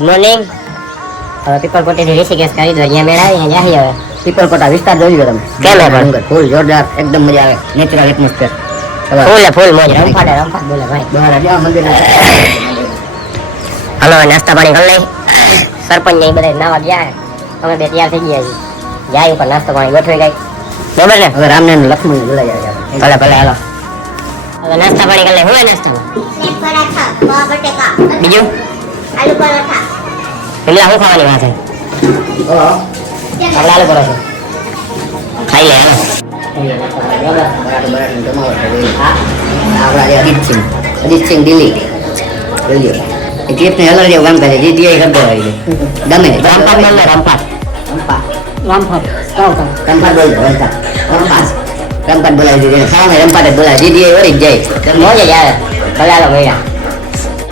Morning પીપલકોટી થી ઋષિકેશ કરી દો અહીંયા મેળા અહીંયા જાય હવે પીપલકોટા વિસ્તાર જોઈ લો તમે કેમ ડુંગર ફૂલ જોરદાર એકદમ મજા આવે નેચરલ એટમોસ્ફિયર ફૂલ મોજ રમફાટ બોલે ભાઈ બહાર આ મંદિર હાલો નાસ્તા પાણી કરી લઈ સરપંચ ને બધા નાવા ગયા અમે બે તૈયાર થઈ ગયા જાય ઉપર નાસ્તો પાણી ગોઠવી ગઈ બરાબર ને હવે રામને લક્ષ્મણ બોલાઈ જાય ભલે ભલે હાલો હવે નાસ્તા પાણી કરી લઈ હું નાસ્તામાં બીજું આલુ પરોઠા પેલા હું ખાવાની વાત છે આલુ પરોઠા ખાઈ લે અજીતસિંહ દિલ્હી ક્લિપને હલર જેવું કામ કરે જીટીએ કરતો હોય છે ગમે રામપાટ બોલ રામપાટ બોલાવી દીધી ખાવા રમપાટ જ બોલાવે જીટીએ વળી જ જાય મોજે યાર ભલાલો મળ્યા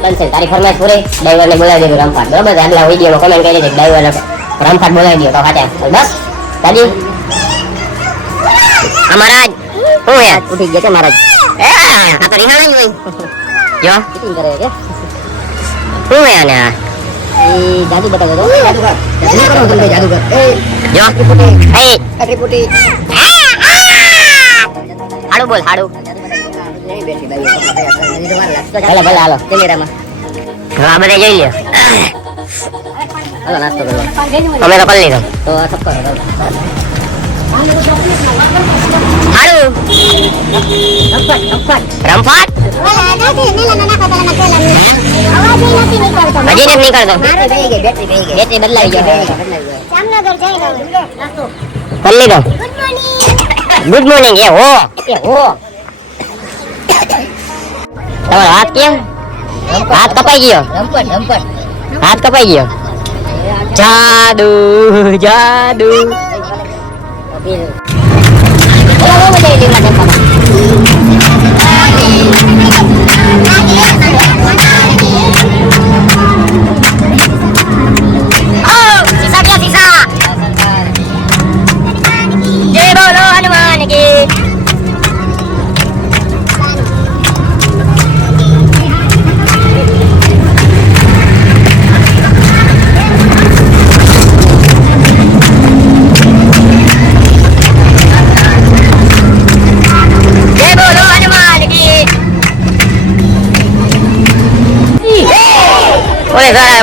બનશે તારી ફરમાઈશ પૂરી ડ્રાઈવરને બોલાવી દીધું રમપાટ બરોબર આગલા વિડીયોમાં કોમેન્ટ કરી છે ડ્રાઈવરને રમપાટ બોલાવી દો તો ખાતે બસ દાદી મહારાજ હું યાર ઉઠી ગયા છે મહારાજ આ તો રીહાણા હોય જો કિટિંગ કરે છે હું યાર ને એ જાદુ બતાવો તો જાદુગર કરો તમે જાદુગર એ જો એ ત્રિપુટી હાડુ બોલ હાડુ ભલે ભલે હાલો કેમેરામાં હા બધે જઈ લ્યો હાલો નાસ્તો કરો અમે તો કરી લીધો તો આ થપ્પો હાડુ રમફાટ હજી નથી નીકળતો બેટરી બદલાવી ગઈ કરી લીધો ગુડ મોર્નિંગ એ હો તમારો હાથ કેમ હાથ કપાઈ ગયો હાથ કપાઈ ગયો જાદુ જાદુ જય બોલો હનુમાન કી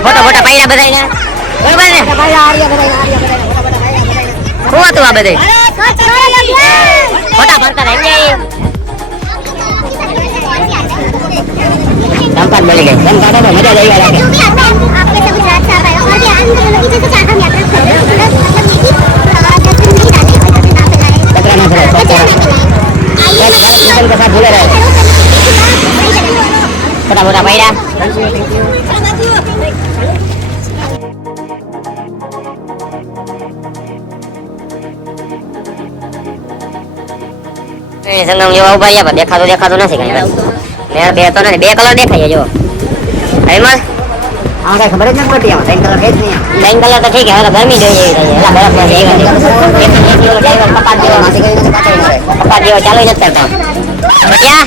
ફોટો ફોટા પાડ્યા બધાને બરોબર ને શું હતું આ બધે ફોટા ભરતા રહી રમપાટ મળી ગઈ રમ કાઢો મજા જ આવી લાગે ફોટા ફોટા પાડ્યા સંગમ જેવા ઉભા રહ્યા પણ દેખાતું નથી કઈ મેં બે તો નથી બે કલર દેખાય જો એમાં આ કઈ ખબર જ નથી પડતી આમાં ત્રણ કલર છે જ નહીં ત્રણ કલર તો ઠીક છે હવે ગરમી જોઈએ એલા બરફ માં ડ્રાઈવર કપાટ જેવો ચાલુ નથી કરતો બચ્યા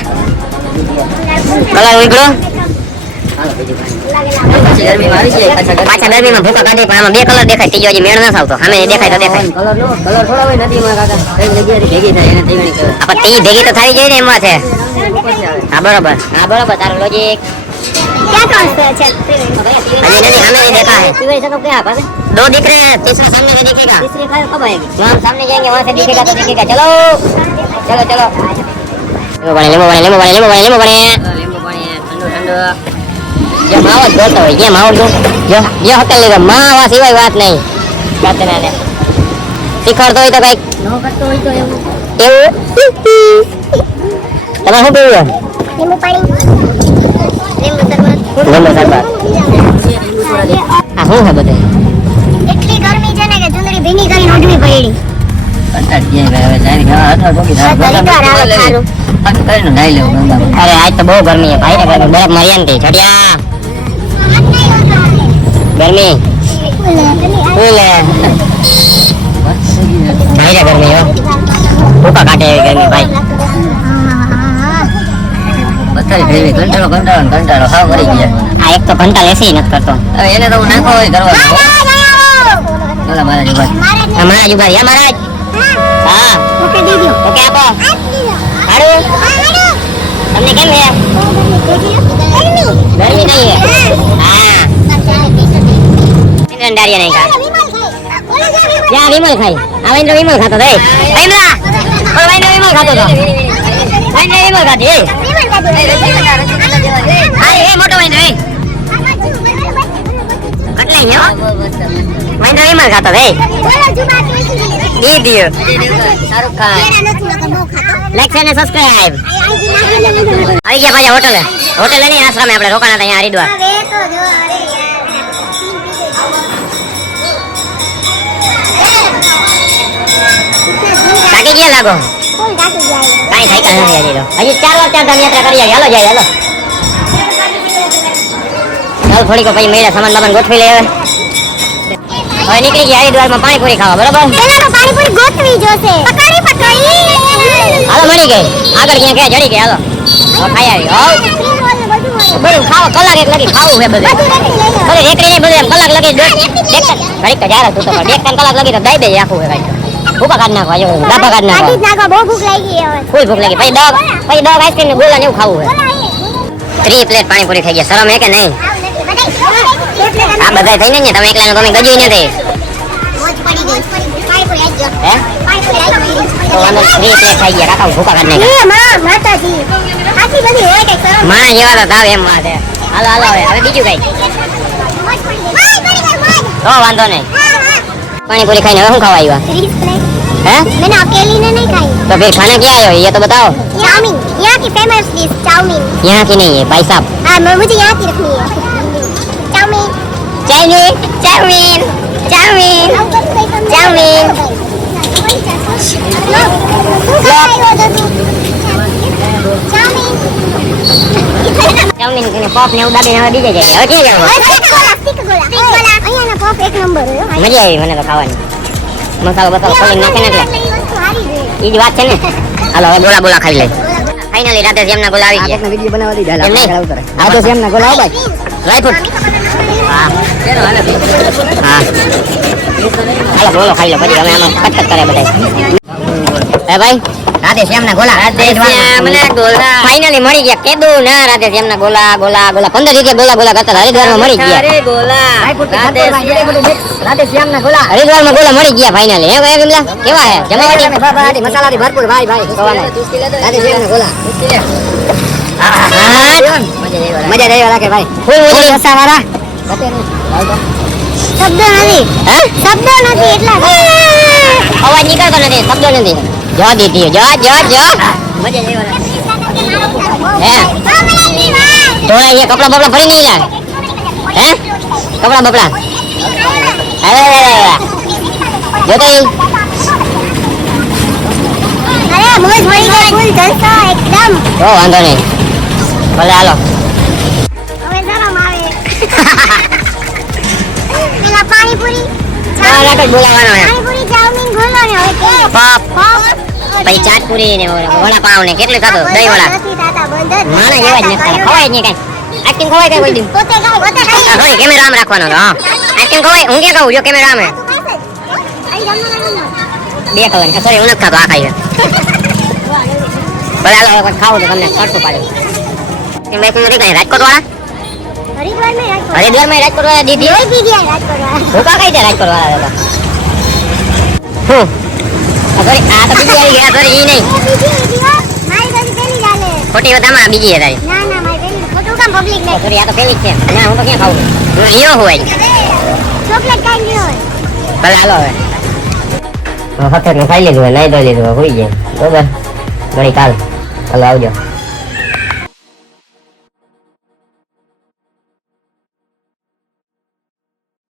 કલર ઉગડો પાછા ગરમીમાં ભૂકા કાઢી પણ આમાં બે કલર દેખાય ત્રીજો હજી મેળ નથી આવતો સામે દેખાય તો દેખાય કલર થોડા હોય નદીમાં કાકા કઈ જગ્યાએ ભેગી થાય એને તેવણી કરે આપણે તી ભેગી તો થઈ જાય ને એમાં છે હા બરોબર તારો લોજિક क्या कौन से अच्छा अजय नहीं हमें नहीं देखा है तीसरे सब क्या पास दो दिख रहे हैं तीसरा सामने से दिखेगा तीसरे कब आएगी जो हम सामने जाएंगे वहां से दिखेगा तो दिखेगा चलो लेमो बने ठंडो ये मावत बोलता है ये मावत ये होटल लेगा मावा सिवाय बात नहीं कहते ना ने શીખવાડતો હોય તો કઈક નો કરતો હોય તો એવું તમે શું પીવું લીંબુ પાણી લીંબુ શરબત આ શું છે બધે એટલી ગરમી છે ને કે ચુંદડી ભીની કરીને ઓઢવી પડી અરે આજ તો બહુ ગરમી છે ભાઈ ને બરફ માર્યા નથી છડિયા ગરમી ભાઈ ગરમી હો ભૂકા કાઢે એવી ગરમી ભાઈ પથ્થર ભેવી કંટાળો હાવ મરી ગયા. આ એક તો ઘંટા લેસી નથી કરતો. હવે એને તો હું નાખો હોય કરવાનો. ઓલા મારા જીવા મહારાજ ઉભા રહ્યા મહારાજ. હા ઓકે આપો. હારું તમને કેમ છે? ગરમી નહીં હે? હા ડારિયા નહીં ખા. યા વિમલ ખાઈ. આ વાઈન્દ્ર વિમલ ખાતો તો. વાઈન્દ્રા ઓય વાઈન્દ્ર વિમલ ખાતો તો. વાઈન્દ્ર વિમલ ખાતી એ. હા એ મોટો વાઈન્દ્ર એ. એટલે હો. વાઈન્દ્ર વિમલ ખાતો તો એ. દીદી શાહરુખ ખાન. લાઈક અને સબસ્ક્રાઇબ. આવી ગયા ભાઈ હોટલે. હોટલે નહીં આશ્રમે આપણે રોકાણા હતા અહીંયા હરિદ્વાર. થાકી ગયા લાગો. કાઈ થાક્યા નથી હજી તો. હજી 4 વાર 4 ધામ યાત્રા કરી આવી. હાલો જાય હાલો. ચાલ થોડીક પછી મેળા સામાન બામાન ગોઠવી લે હવે. હવે નીકળી ગયા હરિદ્વારમાં પાણીપુરી ખાવા બરોબર. પાણીપુરી ગોઠવી જોશે. પકડી હાલો મળી ગઈ. આગળ ક્યાં ગયા જડી ગયા હાલો. હવે ખાઈ આવી. હોવ બધું ખાવા કલાક એક લગી ખાવું છે બધું. બધું રેકડી નહીં બધું એમ કલાક લગી ઘડીક જારે તું તો પણ 1-3 કલાક લગી તો દઈ દે આખું છે ભાઈ. ભૂકા કાઢ નાખો આજો ડાબા કાઢ નાખો. બહુ ભૂખ લાગી હવે. ફૂલ ભૂખ લાગી. પછી દog આઈસ્ક્રીમ ને ગોલા ને એવું ખાવું છે. 3 પ્લેટ પાણીપુરી થઈ ગયા. શરમ હે કે નહીં? આ બધા થઈને ને તમે એકલા તમે ગજ્યું નથી. હે તો વાંધો 3 પ્લેટ થઈ ગયા. કાકા ભૂકા કાઢ નાખ્યા. માતાજી આટલી બધી હોય કે શરમ. માં જેવા તો તાવ એમ વાત છે. હાલો હાલો હવે બીજું કઈ તો વાંધો નહીં. पानीपुरी खाई हूँ खावा आया है? मैंने अकेली ने नहीं खाई। तो फिर खाना क्या आया ये तो बताओ। चाउमीन, यहाँ की फेमस डिश चाउमीन। यहाँ की नहीं है भाई साहब। हाँ मुझे यहाँ की रखनी है। Chow mein Chinese chow mein chow mein chow mein chow mein के पॉप ने उड़ा देना दीजिए जाए और क्या जाओ एक नंबर है। मजा आई મને તો ખાવાની મસાલો બસાલો ખોલી નાખે ને એટલે ઈ જ વાત છે ને હાલો હવે બોલા બોલા ખાઈ લે ફાઇનલી રાતે જેમના ગોલા આવી ગયા આપને વિડિયો બનાવવા દી હાલ એમ નહીં? આપણે ઉતરે આ તો જેમના ગોલા આવ ભાઈ ડ્રાય ફ્રૂટ હા કેનો હાલે હા હાલો બોલો ખાઈ લો પછી અમે આમાં કટ કરે બધાય એ ભાઈ રાતે શ્યામના ગોલા શ્યામના ગોલા ફાઇનલી મળી ગયા કેદું ના રાતે શ્યામના ગોલા ગોલા ગોલા 15 જગ્યાએ ગોલા ગોલા કરતા હરિદ્વારમાં મળી ગયા અરે ગોલા રાતે શ્યામના ગોલા હરિદ્વારમાં ગોલા મળી ગયા ફાઇનલી હે ભાઈ વિમલા કેવા હે જમાવાડી બાબાડી મસાલાથી ભરપૂર ભાઈ ભાઈ રાતે શ્યામના ગોલા મજા દેવા રાખે ભાઈ ફૂલ મોટી રસા વાળા શબ્દ નથી હે શબ્દ નથી એટલા અવાજ નીકળતો નથી શબ્દો નથી જો દીધી જો જો જો મજા દેવા હે થોડા ये कपड़ा बपड़ा भरी नहीं यार हैं कपड़ा बपड़ा अरे जो तो અરે મોજ મળી ગઈ ફૂલ જલસો એકદમ तो वांधो नहीं भले हालो હવે શરમ આવે પેલા પાણીપુરી बोला तो बोलाવાનો है પાણીપુરી ચાઉમીન ગોલો ને હવે કે पाप પાવ પછી ચાટ પૂરી ને વડા પાવ ને કેટલું ખાતો દહીં વડા નથી તાતા બંધ માણા જેવા જ નથી ખાતા ખવાય જ નહીં કઈ આઈસ્ક્રીમ ખવાય કઈ કોઈ દી પોતે ખાઈ ઘરે કેમેરા આમ રાખવાનો હતો હા આઈસ્ક્રીમ ખવાય હું કે કહું જો કેમેરા આમ હે બે કલાક સોરી હું નથી ખાતો આ ખાઈ ભલે હાલો હવે ખાવું તો તમને કરતું પાડ્યું કે મેં નથી કઈ રાજકોટ વાળા હરિદ્વાર में હરિદ્વાર માં રાજકોટ વાળા દીદી હોય દીદી રાજકોટ વાળા ભૂકા કઈ છે રાજકોટ વાળા હતા હું સોરી આ તો બીજી આવી ગયા સોરી ઈ નહીં મારી બાજુ પેલી ચાલે ખોટી વાત આમાં બીજી હે તારી ના ના મારી પેલી ખોટું કામ પબ્લિક ને સોરી આ તો પેલી જ છે ના હું તો ક્યાં ખાવું હું લ્યો હોય ચોકલેટ કાઈ ગયો ભલે હાલો હવે વખત ખાઈ લીધું હોય નહીં તો લીધું હોય હોઈ જાય બરોબર ઘણી કાલ હાલો આવજો